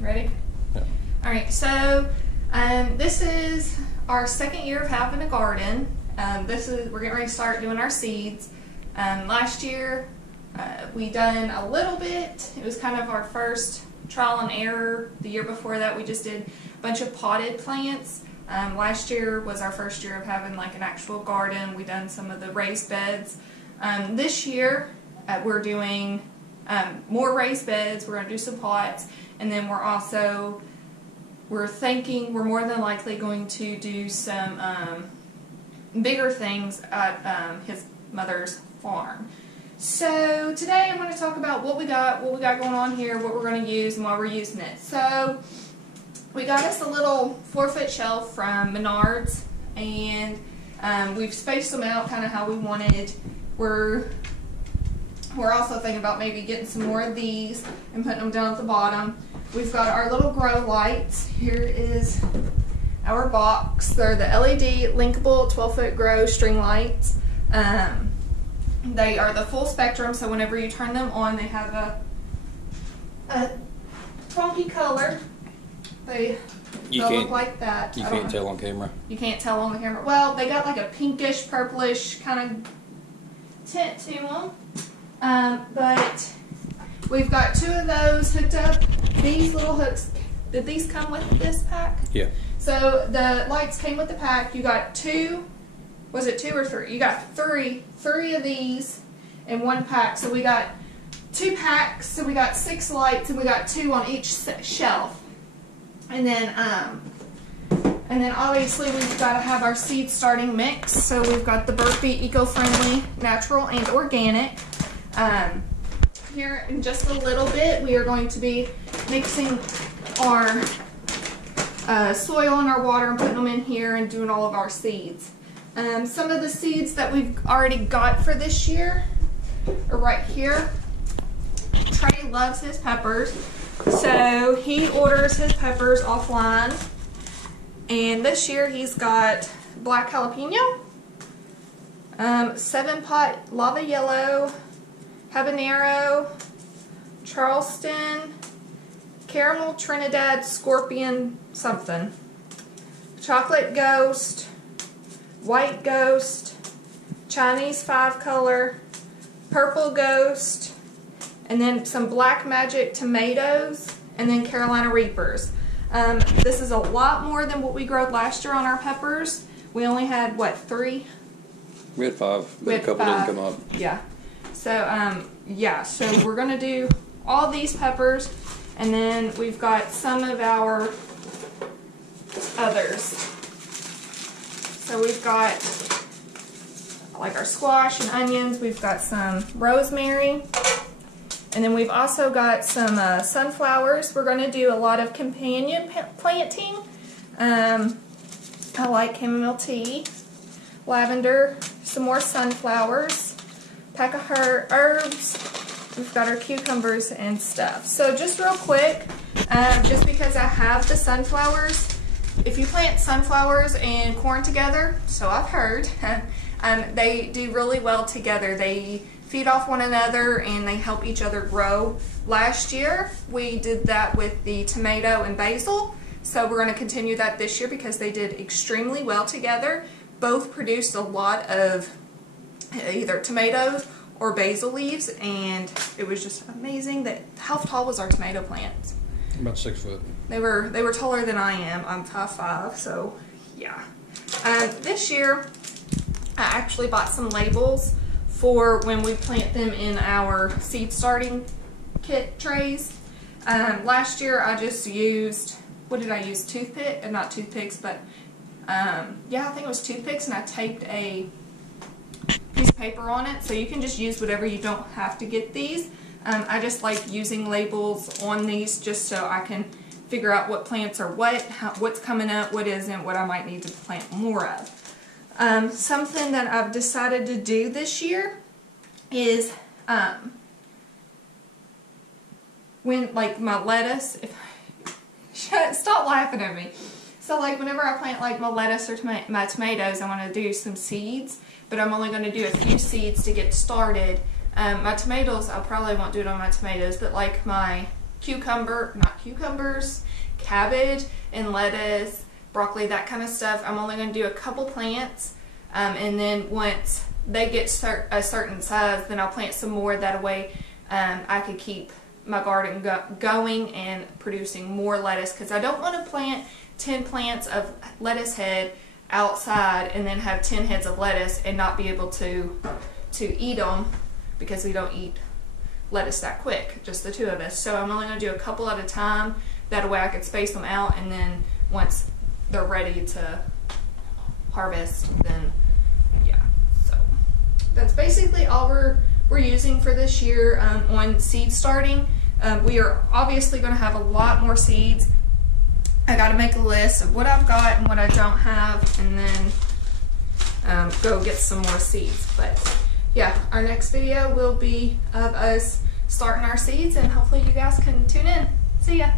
Ready? Yeah. All right, so this is our second year of having a garden. We're getting ready to start doing our seeds. Last year we done a little bit. It was kind of our first trial and error. The year before that we just did a bunch of potted plants. Last year was our first year of having like an actual garden. We done some of the raised beds. This year we're doing more raised beds. We're going to do some pots, and then we're thinking we're more than likely going to do some bigger things at his mother's farm. So today I'm going to talk about what we got going on here, what we're going to use, and why we're using it. So we got us a little 4-foot shelf from Menards, and we've spaced them out kind of how we wanted. We're also thinking about maybe getting some more of these and putting them down at the bottom. We've got our little grow lights. Here is our box. They're the LED Linkable 12-foot grow string lights. They are the full spectrum, so whenever you turn them on, they have a funky color. They'll look like that. You can't tell on camera. You can't tell on the camera. Well, they got like a pinkish, purplish kind of tint to them. But we've got 2 of those hooked up. These little hooks, did these come with this pack? Yeah. So the lights came with the pack. You got 2, was it 2 or 3? You got 3 of these in one pack. So we got 2 packs, so we got 6 lights, and we got 2 on each shelf. And then obviously we've got to have our seed starting mix. So we've got the Burpee eco-friendly, natural, and organic. Here in just a little bit we are going to be mixing our soil and our water and putting them in here and doing all of our seeds. Some of the seeds that we've already got for this year are right here. Trey loves his peppers, so he orders his peppers offline, and this year he's got black jalapeno, 7-pot lava yellow, habanero, Charleston, caramel Trinidad scorpion something, chocolate ghost, white ghost, Chinese 5-color, purple ghost, and then some black magic tomatoes, and then Carolina Reapers. This is a lot more than what we growed last year on our peppers. We only had, what, 3? We had 5, but a couple didn't come up. Yeah. So, yeah, so we're going to do all these peppers, and then we've got some of our others. So we've got like our squash and onions, we've got some rosemary, and then we've also got some sunflowers. We're going to do a lot of companion planting. I like chamomile tea, lavender, some more sunflowers, pack of herbs. We've got our cucumbers and stuff. So just real quick, just because I have the sunflowers, if you plant sunflowers and corn together, so I've heard, they do really well together. They feed off one another and they help each other grow. Last year we did that with the tomato and basil, so we're going to continue that this year because they did extremely well together. Both produced a lot of either tomatoes or basil leaves, and it was just amazing. How tall was our tomato plants? About 6 foot. They were taller than I am. I'm 5'5", so yeah. This year I actually bought some labels for when we plant them in our seed starting kit trays. Last year I just used, what did I use? Not toothpicks, but yeah, I think it was toothpicks, and I taped a piece of paper on it, so you can just use whatever. You don't have to get these. I just like using labels on these just so I can figure out what plants are what's coming up, what isn't, what I might need to plant more of. Something that I've decided to do this year is when like my lettuce, stop laughing at me. So like whenever I plant like my lettuce or my tomatoes, I want to do some seeds, but I'm only going to do a few seeds to get started. My tomatoes, I probably won't do it on my tomatoes, but like my not cucumbers, cabbage and lettuce, broccoli, that kind of stuff. I'm only going to do a couple plants, and then once they get a certain size, then I'll plant some more. That way I could keep my garden going and producing more lettuce, because I don't want to plant 10 plants of lettuce head outside and then have 10 heads of lettuce and not be able to eat them, because we don't eat lettuce that quick, just the two of us. So I'm only going to do a couple at a time. That way I could space them out, and then once they're ready to harvest, then yeah. So that's basically all we're using for this year on seed starting. We are obviously going to have a lot more seeds. I got to make a list of what I've got and what I don't have, and then go get some more seeds. But yeah, our next video will be of us starting our seeds, and hopefully you guys can tune in. See ya.